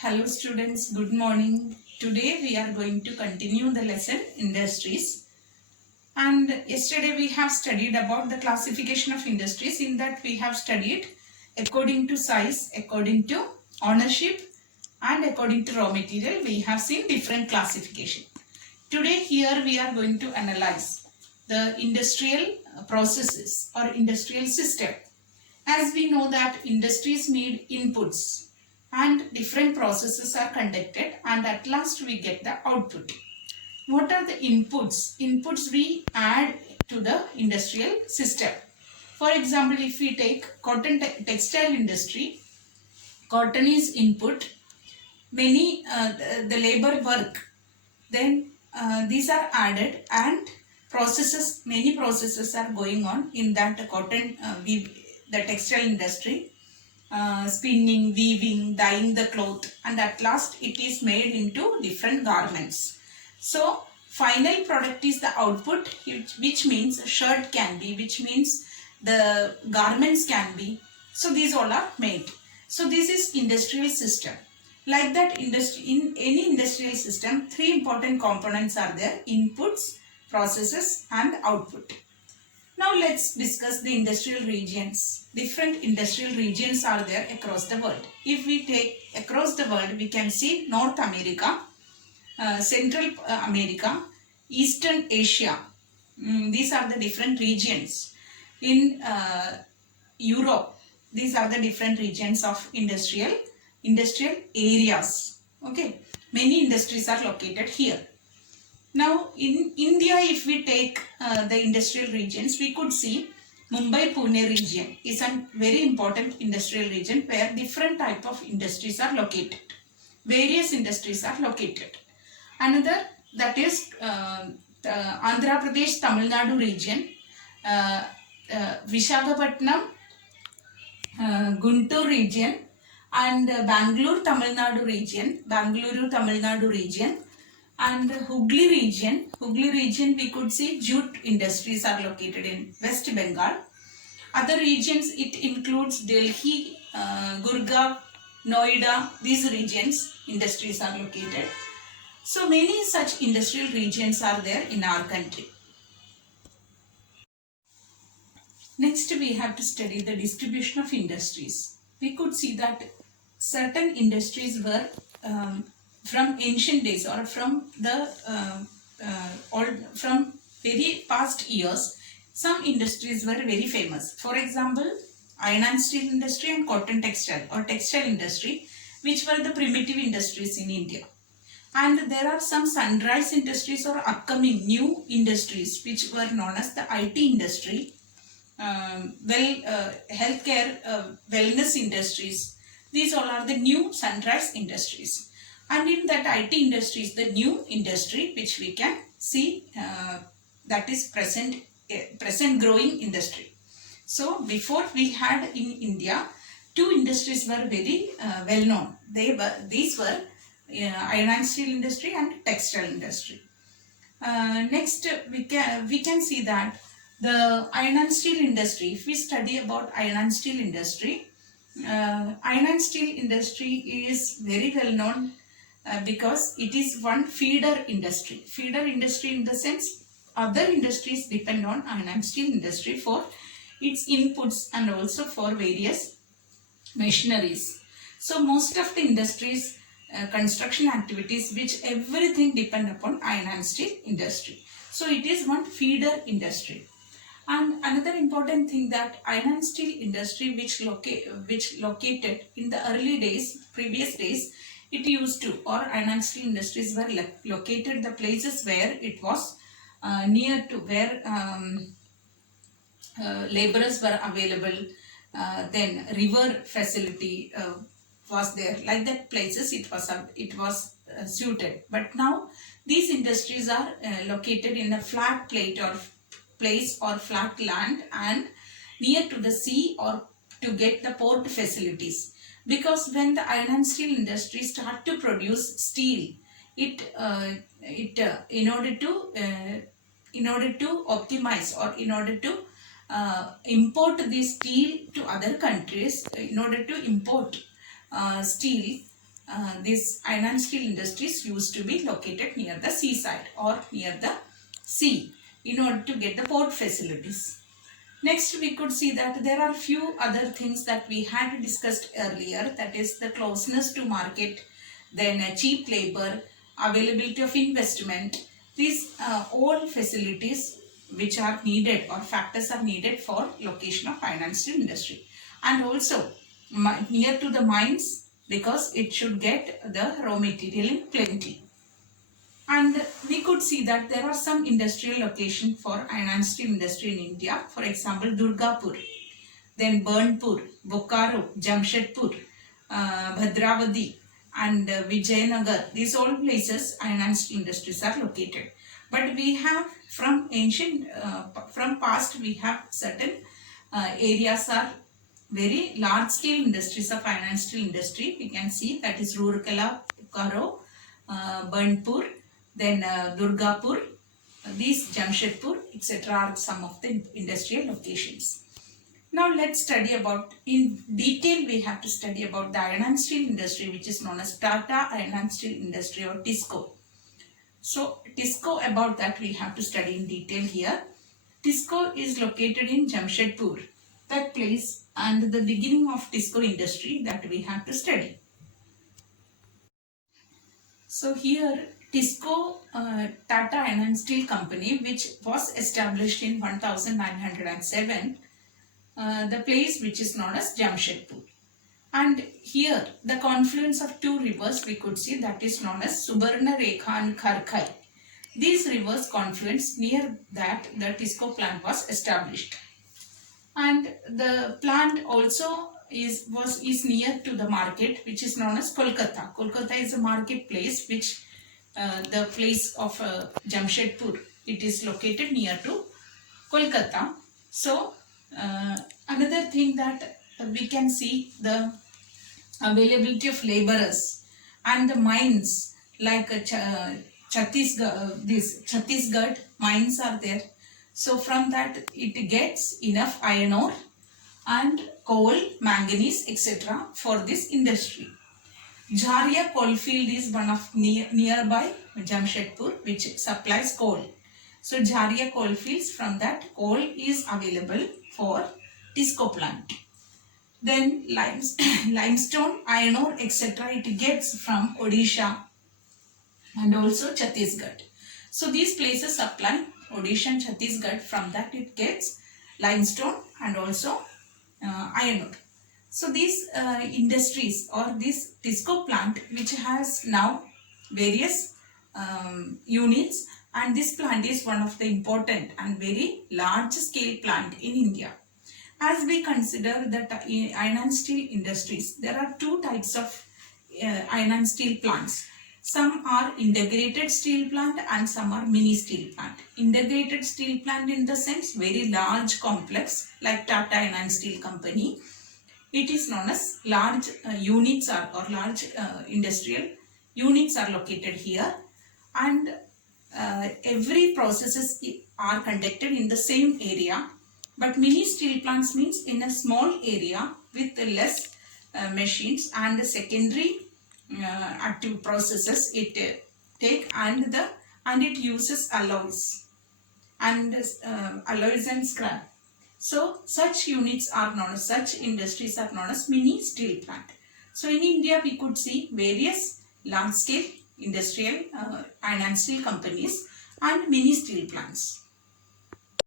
Hello students, good morning. Today we are going to continue the lesson industries. And yesterday we have studied about the classification of industries. In that we have studied according to size, according to ownership and according to raw material. We have seen different classification. Today here we are going to analyze the industrial processes or industrial system. As we know that industries need inputs and different processes are conducted and at last we get the output. What are the inputs? Inputs we add to the industrial system. For example, if we take cotton textile industry, cotton is input, many the labor work, then these are added and many processes are going on in that cotton the textile industry, spinning, weaving, dyeing the cloth, and at last it is made into different garments. So final product is the output, which means shirt can be, which means the garments can be. So these all are made. So this is industrial system. Like that, in any industrial system, three important components are there: inputs, processes, and output. Now let's discuss the industrial regions. Different industrial regions are there across the world. If we take across the world, we can see North America, Central America, Eastern Asia. These are the different regions. In Europe, these are the different regions of industrial areas. Okay, many industries are located here. Now in India, if we take the industrial regions, we could see Mumbai-Pune region is a very important industrial region where different type of industries are located. Various industries are located. Another, that is Andhra Pradesh, Tamil Nadu region, Visakhapatnam, Guntur region, and Bangalore, Tamil Nadu region, and Hooghly region we could see jute industries are located in West Bengal. Other regions, it includes Delhi, Gurgaon, Noida. These regions industries are located. So many such industrial regions are there in our country. Next we have to study the distribution of industries. We could see that certain industries were from ancient days or from the from very past years, some industries were very famous. For example, iron and steel industry and cotton textile or textile industry, which were the primitive industries in India. And there are some sunrise industries or upcoming new industries which were known as the IT industry, healthcare, wellness industries. These all are the new sunrise industries. And in that IT industry is the new industry which we can see that is present growing industry. So before we had in India, two industries were very well known. These were iron and steel industry and textile industry. Next we can see that the iron and steel industry, if we study about iron and steel industry, iron and steel industry is very well known because it is one feeder industry. Feeder industry in the sense other industries depend on iron and steel industry for its inputs and also for various machineries. So most of the industries, construction activities, which everything depend upon iron and steel industry. So it is one feeder industry. And another important thing, that iron and steel industry which located in the early days, previous days, it used to, or iron and steel industries were located the places where it was near to where laborers were available, then river facility was there. Like that places it was suited. But now these industries are located in a flat plate or place or flat land and near to the sea or to get the port facilities. Because when the iron and steel industry start to produce steel, in order to optimize or in order to import the steel to other countries, in order to import steel, these iron and steel industries used to be located near the seaside or near the sea in order to get the port facilities. Next, we could see that there are few other things that we had discussed earlier, that is the closeness to market, then cheap labor, availability of investment. These all facilities which are needed or factors are needed for location of iron and steel industry. And also near to the mines, because it should get the raw material in plenty. And we could see that there are some industrial locations for iron and steel industry in India. For example, Durgapur, then Burnpur, Bokaro, Jamshedpur, Bhadravati, and Vijayanagar. These all places iron and steel industries are located. But we have from ancient, from past, we have certain areas are very large scale industries of iron and steel industry. We can see that is Rourkela, Bokaro, Burnpur, then Durgapur, these Jamshedpur, etc. are some of the industrial locations. Now let's study about, in detail we have to study about the iron and steel industry, which is known as Tata Iron and Steel Industry or TISCO. So TISCO, about that we have to study in detail here. TISCO is located in Jamshedpur, that place, and the beginning of TISCO industry that we have to study. So here TISCO, Tata Iron and Steel Company, which was established in 1907, the place which is known as Jamshedpur. And here the confluence of two rivers we could see, that is known as Subarna Rekha and Kharkhai. These rivers confluence, near that the TISCO plant was established. And the plant also is near to the market which is known as Kolkata. Kolkata is a marketplace which the place of Jamshedpur, it is located near to Kolkata. So another thing that we can see, the availability of laborers and the mines like Chhattisgarh mines are there. So from that it gets enough iron ore and coal, manganese, etc. for this industry. Jharia coalfield is one of nearby Jamshedpur which supplies coal. So Jharia coalfields, from that coal is available for TISCO plant. Then limestone, iron ore, etc. it gets from Odisha and also Chhattisgarh. So these places supply Odisha and Chhattisgarh, from that it gets limestone and also iron ore. So these industries or this TISCO plant, which has now various units, and this plant is one of the important and very large scale plant in India. As we consider that iron and steel industries, there are two types of iron and steel plants. Some are integrated steel plant and some are mini steel plant. Integrated steel plant in the sense very large complex like Tata Iron and Steel Company. It is known as large units or large industrial units are located here, and every processes are conducted in the same area. But mini steel plants means in a small area with less machines and secondary active processes it take, and it uses alloys and scrap. So such units are known as, such industries are known as mini steel plant. So in India we could see various large scale industrial iron and steel companies and mini steel plants.